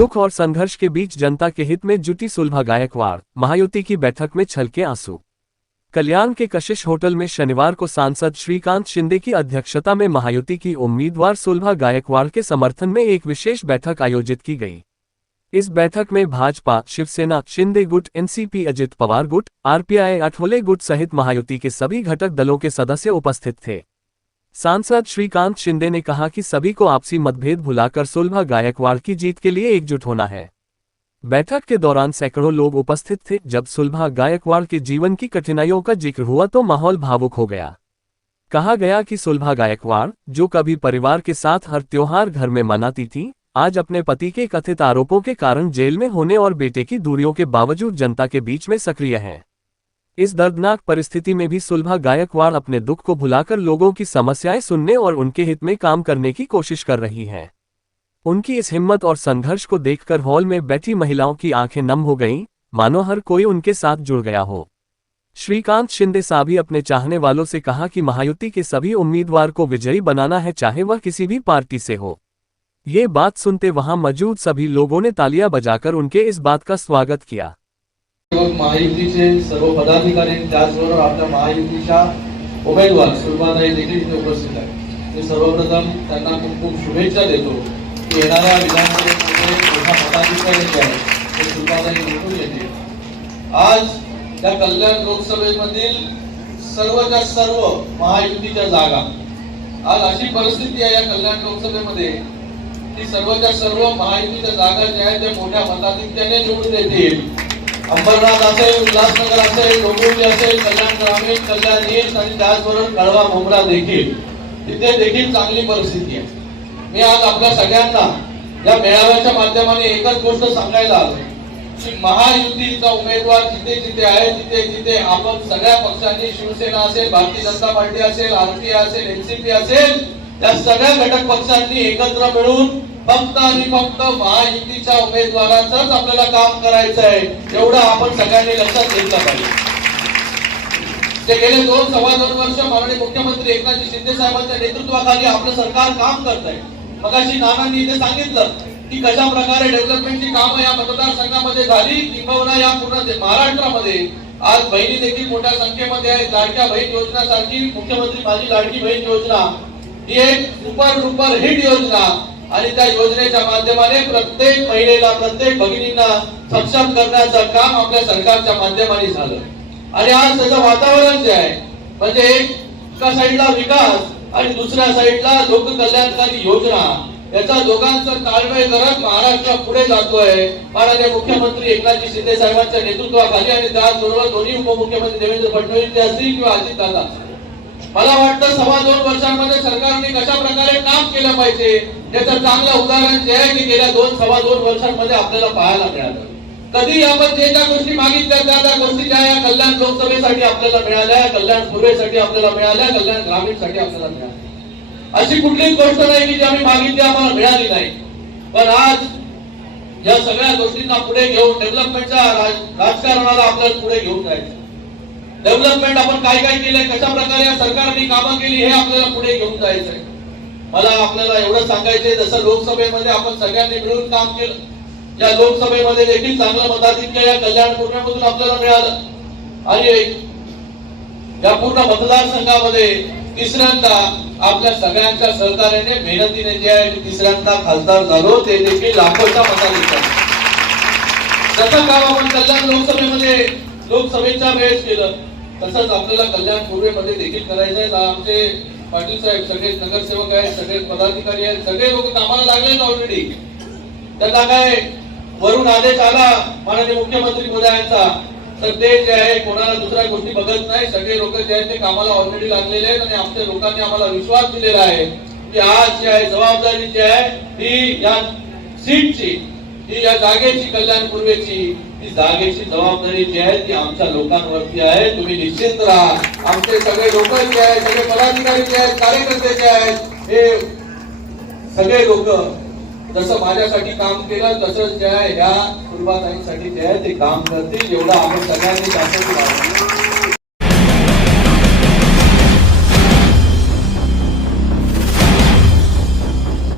दुख और संघर्ष के बीच जनता के हित में जुटी सुलभा गायकवाड़, महायुति की बैठक में छलके आंसू। कल्याण के कशिश होटल में शनिवार को सांसद श्रीकांत शिंदे की अध्यक्षता में महायुति की उम्मीदवार सुलभा गायकवाड़ के समर्थन में एक विशेष बैठक आयोजित की गई। इस बैठक में भाजपा, शिवसेना, शिंदे गुट, एनसीपी, अजित पवार गुट, आरपीआई, आठवले गुट सहित महायुति के सभी घटक दलों के सदस्य उपस्थित थे। सांसद श्रीकांत शिंदे ने कहा कि सभी को आपसी मतभेद भुलाकर सुलभा गायकवाड़ की जीत के लिए एकजुट होना है। बैठक के दौरान सैकड़ों लोग उपस्थित थे। जब सुलभा गायकवाड़ के जीवन की कठिनाइयों का जिक्र हुआ तो माहौल भावुक हो गया। कहा गया कि सुलभा गायकवाड़, जो कभी परिवार के साथ हर त्योहार घर में मनाती थी, आज अपने पति के कथित आरोपों के कारण जेल में होने और बेटे की दूरियों के बावजूद जनता के बीच में सक्रिय हैं। इस दर्दनाक परिस्थिति में भी सुलभा गायकवाड़ अपने दुख को भुलाकर लोगों की समस्याएं सुनने और उनके हित में काम करने की कोशिश कर रही हैं। उनकी इस हिम्मत और संघर्ष को देखकर हॉल में बैठी महिलाओं की आंखें नम हो गईं, मानो हर कोई उनके साथ जुड़ गया हो। श्रीकांत शिंदे साहब भी अपने चाहने वालों से कहा कि महायुति के सभी उम्मीदवार को विजयी बनाना है, चाहे वह किसी भी पार्टी से हो। ये बात सुनते वहां मौजूद सभी लोगों ने तालियां बजाकर उनके इस बात का स्वागत किया। महायुतीचे सर्व पदाधिकारी, त्याचबरोबर आपल्या महायुतीच्या उमेदवार सुलभाताई देखील इथे उपस्थित आहेत। मी सर्वप्रथम त्यांना खूप खूप शुभेच्छा देतो की येणाऱ्या विधानसभेमध्ये मोठा मताधिक्य जे आहे ते सुलभाताई निवडून येतील। आज या कल्याण लोकसभेमधील सर्वच्या सर्व महायुतीच्या जागा, आज अशी परिस्थिती आहे या कल्याण लोकसभेमध्ये की सर्वच्या सर्व महायुतीच्या जागा ज्या आहेत त्या मोठ्या मताधिक्याने निवडून येतील। अंबरनाथ असेल, उल्हासनगर असेल, डोंबिवली असेल, कल्याण ग्रामीण, कल्याण ईस्ट आणि त्याचबरोबर कळवा मुंब्रा देखील, तिथे देखील चांगली परिस्थिती आहे। मी आज आपल्या सगळ्यांना या मेळाव्याच्या माध्यमाने एकच गोष्ट सांगायला आलो की महायुतीचा उमेदवार जिथे जिथे आहे तिथे तिथे आपण सगळ्या पक्षांनी, शिवसेना असेल, भारतीय जनता पार्टी असेल, आरपीआय असेल, एनसीपी असेल, त्या सगळ्या घटक पक्षांनी एकत्र मिळून फक्त आणि फक्त महायुतीच्या उमेदवाराचंच आपल्याला काम करायचं आहे, एवढं आपण सगळ्यांनी लक्षात घेतलं पाहिजे। ते गेले 2-2.25 वर्ष माननीय मुख्यमंत्री एकनाथ शिंदे साहेबांच्या नेतृत्वाखाली आपलं सरकार काम करत आहे। मगाशी नानांनी इथे सांगितलं की कशा प्रकारे डेव्हलपमेंटची कामं या मतदारसंघामध्ये झाली, किंबहुना या पूर्ण महाराष्ट्रामध्ये आज बहिणी देखील मोठ्या संख्येमध्ये आहेत। लाडक्या बहीण योजनासारखी मुख्यमंत्री माझी लाडकी बहीण योजना ही एक सुपर डुपर हिट योजना आणि त्या योजनेच्या माध्यमाने प्रत्येक महिलेला, प्रत्येक भगिनींना सक्षम करण्याचं काम आपल्या सरकारच्या माध्यमाने झालं। आणि आज त्याचं वातावरण जे आहे म्हणजे एका साईडला विकास आणि दुसऱ्या साईडला लोककल्याणकारी योजना, याचा दोघांचं ताळमेळ करत महाराष्ट्र पुढे जातोय। माननीय मुख्यमंत्री एकनाथ शिंदे साहेबांच्या नेतृत्वाखाली आणि त्याचबरोबर दोन्ही उपमुख्यमंत्री देवेंद्र फडणवीस असतील किंवा अजितदादा, मला वाटतं 2.25 वर्षांमध्ये सरकारने कशा प्रकारे काम केलं पाहिजे याचं चांगलं उदाहरण जे आहे की गेल्या 2-2.25 वर्षांमध्ये आपल्याला पाहायला मिळालं। कधी आपण जे ज्या गोष्टी मागितल्या त्या गोष्टी ज्या या कल्याण लोकसभेसाठी आपल्याला मिळाल्या, कल्याण पूर्वेसाठी आपल्याला मिळाल्या, कल्याण ग्रामीणसाठी आपल्याला मिळाल्या। अशी कुठलीच गोष्ट नाही की जी आम्ही मागितली आम्हाला मिळाली नाही। पण आज या सगळ्या गोष्टींना पुढे घेऊन डेव्हलपमेंटच्या राजकारणाला आपल्याला पुढे घेऊन जायचं। डेव्हलपमेंट आपण काय काय केलंय, कशा प्रकारे या सरकारने कामं केली हे आपल्याला पुढे घेऊन जायचंय। मला आपल्याला एवढं सांगायचंय, जसं लोकसभेमध्ये आपण सगळ्यांनी मिळून काम केलं, या लोकसभेमध्ये देखील चांगलं मताधिक्य या कल्याण पूर्णमधून आपल्याला मिळालं। आणि या पूर्ण मतदारसंघामध्ये तिसऱ्यांदा आपल्या सगळ्यांच्या सहकार्याने, मेहनतीने जे आहे तिसऱ्यांदा खासदार झालो, ते देखील लाखोच्या मताधिक्य। जसं काम आपण कल्याण लोकसभेच्या वेळेस केलं, तसंच आपल्याला कल्याण पूर्वेमध्ये देखील करायचंय। आमचे पाटील साहेब सगळे नगरसेवक आहेत, सगळे पदाधिकारी आहेत, सगळे लोक कामाला लागलेत ऑलरेडी। त्यांना काय वरून आदेश आला माननीय मुख्यमंत्री महोदयांचा, तर ते जे आहे कोणाला दुसऱ्या गोष्टी बघत नाही, सगळे लोक जे आहेत ते कामाला ऑलरेडी लागलेले आहेत। आणि आमच्या लोकांनी आम्हाला विश्वास दिलेला आहे की आज जी आहे जबाबदारी जी आहे ही या सीटची, ही या जागेची, कल्याण पूर्वेची ही जागेची जबाबदारी जी आहे ती आमच्या लोकांवरती आहे। तुम्ही निश्चिंत राहा। आमचे सगळे लोक जे आहेत, सगळे पदाधिकारी जे आहेत, कार्यकर्ते जे आहेत, हे सगळे लोक जसं माझ्यासाठी काम केलं तसंच जे आहे ह्या सुलभाताईंसाठी जे आहे ते काम करतील, एवढा आपण सगळ्यांनी